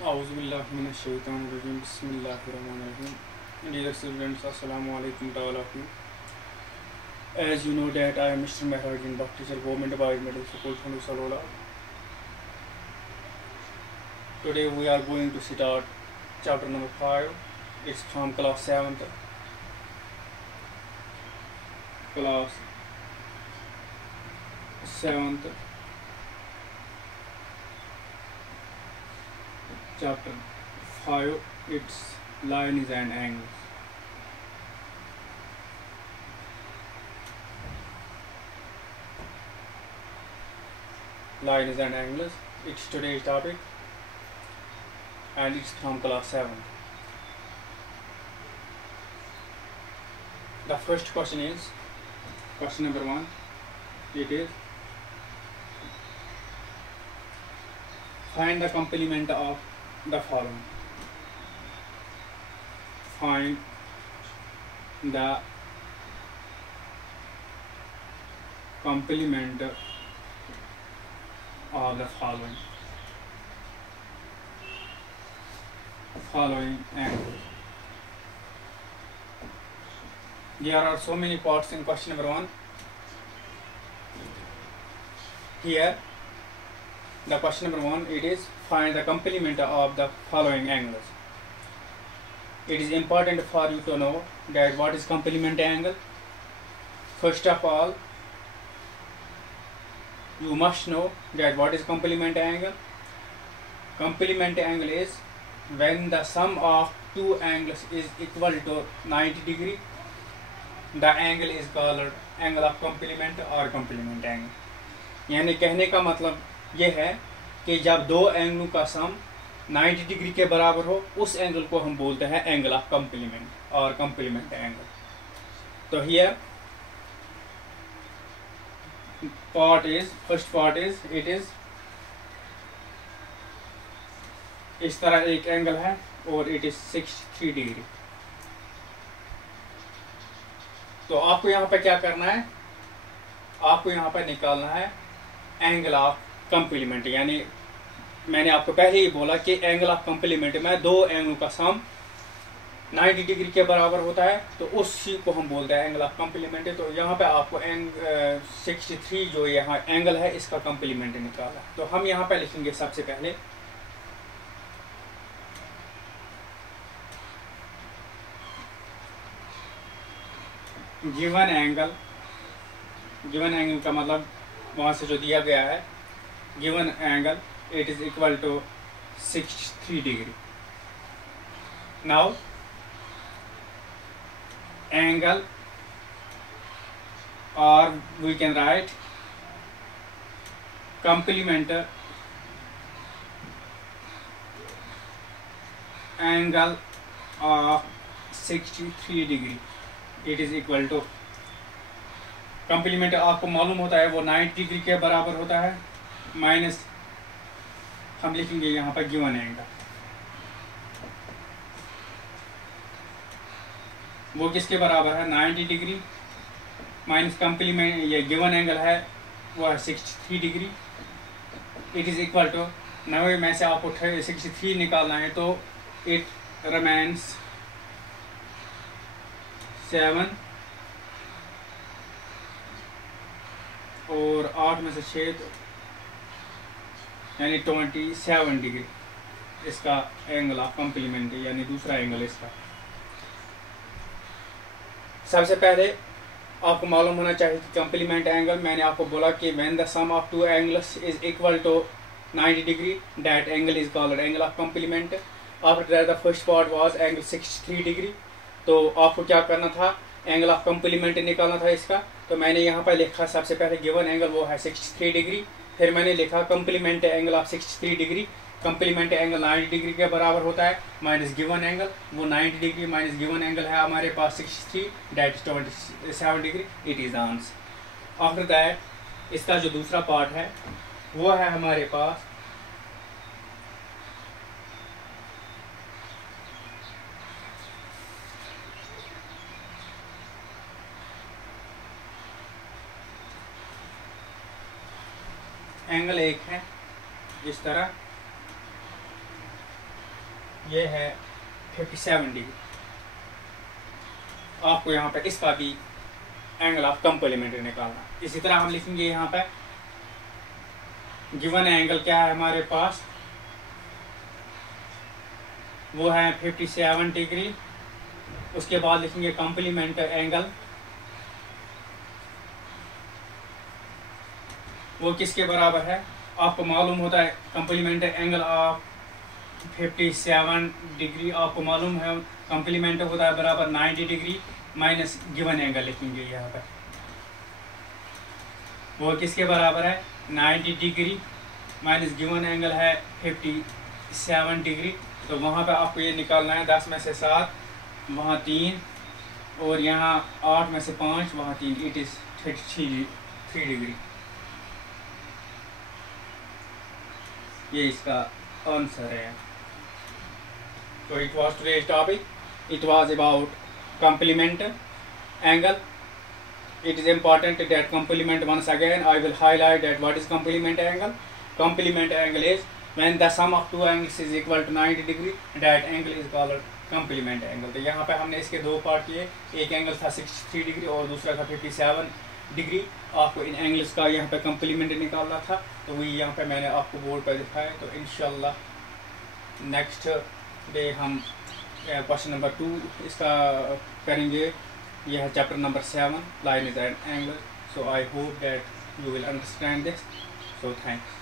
Auzubillahiminash-shaytanir-rajim. Bismillahir-rahmanir-rahim. Dear students, Assalamu alaikum to all of you. As you know that I am Mr. Mehrajin, Bhatt teacher, Government Boys Middle School, Thanu Salola. Today we are going to start chapter number 5. It's from class 7th. Class 7th. Chapter 5, it's lines and angles. Lines and angles, it's today's topic, and it's from class 7. The first question is, question number 1, it is, find the complement of the following. Find the complement of the following angles. There are so many parts in question number 1. Here, the question number 1, it is find the complement of the following angles. It is important for you to know that what is complement angle. First of all, you must know that what is complement angle. Complement angle is when the sum of two angles is equal to 90 degree. The angle is called angle of complement or complement angle. यानी कहने का मतलब ये है कि जब दो एंगलों का सम 90 डिग्री के बराबर हो, उस एंगल को हम बोलते हैं एंगल ऑफ कंप्लीमेंट और कंप्लीमेंट एंगल. तो here first part is it is इस तरह एक एंगल है और इट इज 63 डिग्री. तो आपको यहाँ पे क्या करना है, आपको यहाँ पे निकालना है एंगल ऑफ कंप्लीमेंट. यानी मैंने आपको पहले ही बोला कि एंगल ऑफ कंप्लीमेंट में दो एंगलों का सम 90 डिग्री के बराबर होता है, तो उसी को हम बोलते हैं एंगल ऑफ कंप्लीमेंट. तो यहाँ पे आपको 63 जो यहाँ एंगल है इसका कंप्लीमेंट निकाला. तो हम यहाँ पे लिखेंगे सबसे पहले गिवन एंगल का मतलब वहाँ से जो दिया गया है, given angle it is equal to 63 degree. Now angle, or we can write complement angle of 63 degree. It is equal to complement आपको मालूम होता है वो 90 डिग्री के बराबर होता है, माइनस हम लिखेंगे यहाँ पर गिवन एंगल. वो किसके बराबर है, 90 डिग्री माइनस कंप्लीमेंट ये गिवन एंगल है वो है 63 degree. It is equal to 90 में से आपको 63 निकालना है, तो इट रिमेन्स 7 और 8 में से 6 यानी 27 डिग्री इसका एंगल ऑफ कंप्लीमेंट यानी दूसरा एंगल इसका. सबसे पहले आपको मालूम होना चाहिए कि कंप्लीमेंट एंगल, मैंने आपको बोला कि when the sum of two angles is equal to 90 degree that angle is called angle of complement. After that the first part was angle 63 degree. तो आपको क्या करना था, एंगल ऑफ कंप्लीमेंट निकालना था इसका. तो मैंने यहाँ पर लिखा सबसे पहले गिवन एंगल वो है 63 डिग्री, फिर मैंने लिखा complement angle of 63 degree. Complement angle 90 degree के बराबर होता है माइनस गिवन एंगल, वो 90 डिग्री माइनस गिवन एंगल है हमारे पास 63 that is 27 degree. It is answer. After that इसका जो दूसरा पार्ट है वो है हमारे पास एंगल एक है इस तरह ये है 57 डिग्री। आपको यहाँ पे इसका भी एंगल ऑफ कॉम्प्लीमेंट निकालना। इसी तरह हम लिखेंगे यहाँ पे गिवन एंगल क्या है हमारे पास, वो है 57 डिग्री। उसके बाद लिखेंगे कॉम्प्लीमेंट एंगल, वो किसके बराबर है, आपको मालूम होता है कॉम्प्लीमेंट एंगल ऑफ 57 डिग्री, आपको मालूम है कॉम्प्लीमेंट होता है बराबर 90 डिग्री माइनस गिवन एंगल लिखेंगे यहाँ पर, वो किसके बराबर है 90 डिग्री माइनस गिवन एंगल है 57 डिग्री। तो वहाँ पे आपको ये निकालना है 10 में से 7, वहाँ 3 और यहाँ 8 में से 5, वहाँ 3, इट इज़ 3 डिग्री। ये इसका आंसर है। तो it was today's topic, it was about complement angle. It is important that complement, once again I will highlight that what is complement angle. Complement angle is when the sum of two angles is equal to 90 degree, that angle is called complement angle. तो यहाँ पे हमने इसके दो part किए, एक angle था 63 degree और दूसरा था 57 डिग्री। आपको इन एंगल्स का यहाँ पे complement निकालना था, तो वही यहाँ पे मैंने आपको बोर्ड पर दिखाया। तो इंशाल्लाह नेक्स्ट डे हम क्वेश्चन नंबर 2 इसका करेंगे। यह है chapter number 7, line is an angle. So I hope that you will understand this. So thanks.